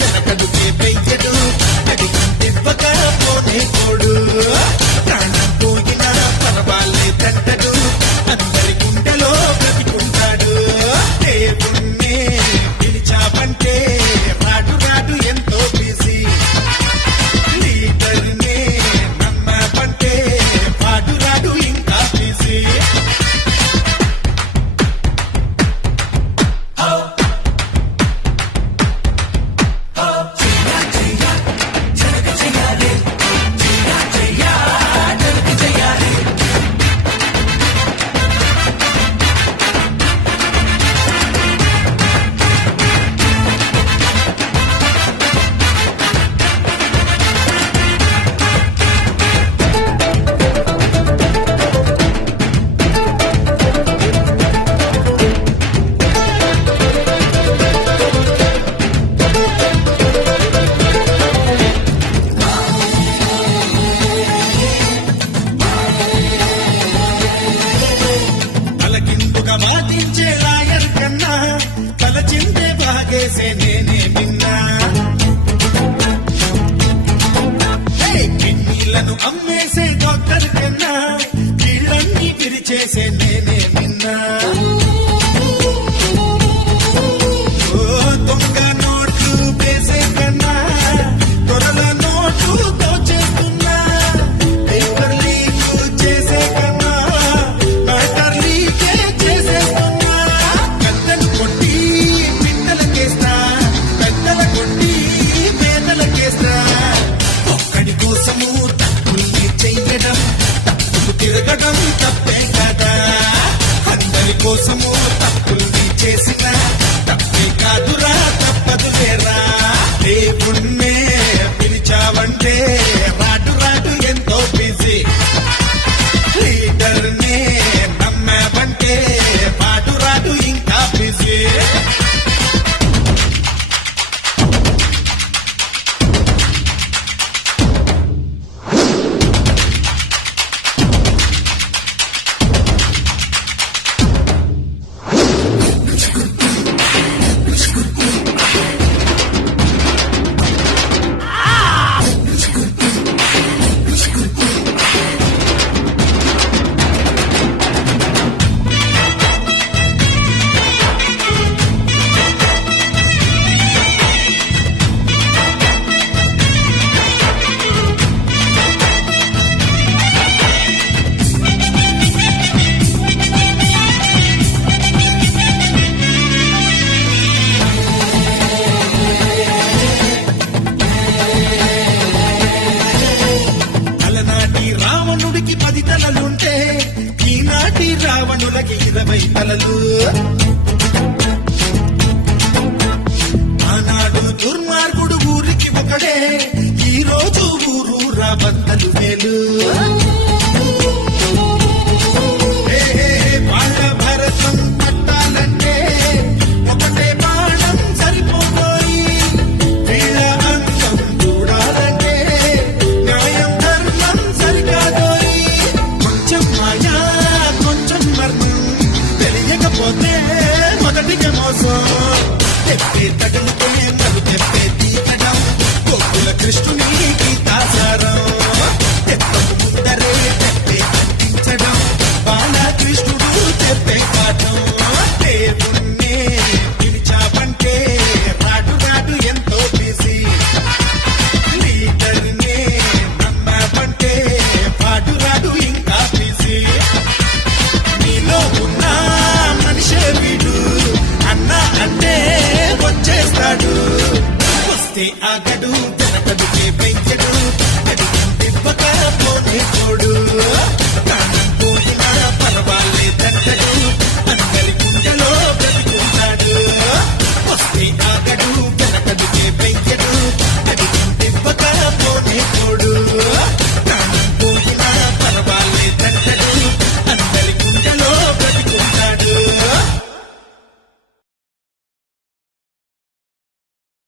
వెనకడుకే వెయ్యడు అడిగంటివ్వక పోనే పోడు ప్రాణం పోయినా పర్వాలేదంటడు అందరి గుండెలో బ్రతికుంటాడు దేవుణ్ణే పిలిచావంటే రాడు రాడు ఎంతో బిజీ లీడర్నే నమ్మవంటే వాడు రాడు ఇంకా బిజీ తలకిందుగా వాదించే లాయర్ కన్నా తలచిందే బాగేసే నేనే విన్నా కిడ్నీలను అమ్మేసే డాక్టర్ కన్నా కీళ్ళన్నీ విరిచేసే నేనే విన్నా దొంగ నోట్లు వేసే కన్నా దొరల నోట్లు దోచేస్తున్నా పేపర్ లీక్ చేసే కన్నా మ్యాటర్ లీకే చేసేస్తున్నా కత్తలు కొట్టి పిట్టలకేస్తా పెద్దల కొట్టి పేదలకేస్తా ఒక్కడి కోసము తప్పుల్ని చెయ్యడం తప్పుకు తిరగడం తప్పే కదా అందరి కోసము తప్పుల్ని చేసిన తప్పే కాదురా తప్పదు లేరా దేవుణ్ణే పిలిచావంటే రాడు రాడు ఎంతో బిజీ లీడర్నే నమ్మావంటే వాడు రాడు ఇంకా బిజీ అలనాటి రావణుడికి 10 తలలుంటే ఈనాటి రావణులకి 20 తలలు ఆనాడు దుర్మార్గుడు ఊరికి ఒకడే ఈ రోజు ఊరూరా 100 వేలు వాళ్ళ భరతం పట్టాలంటే ఒకటే బాణం సరిపోయి వీళ్ళ అందం చూడాలంటే న్యాయం ధర్మం సరికాదోయి కొంచెం మాయా కొంచెం మర్మం తెలియకపోతే మొదటిగా మోసం తెప్పే తగలుతే నలు తెప్పే తీయడం గోకుల కృష్ణుని గీతాసారం తెప్పకు ముందరే తెప్పే కనిపించడం బాలకృష్ణుడు తెప్పే పాఠం దేవుణ్ణే పిలిచావంటే రాడు రాడు ఎంతో బిజీ లీడర్నే నమ్మావంటే వాడు రాడు ఇంకా బిజీ నీలో ఉన్న మనిషే వీడు అన్నా అంటే వచ్చేస్తాడు వస్తే ఆ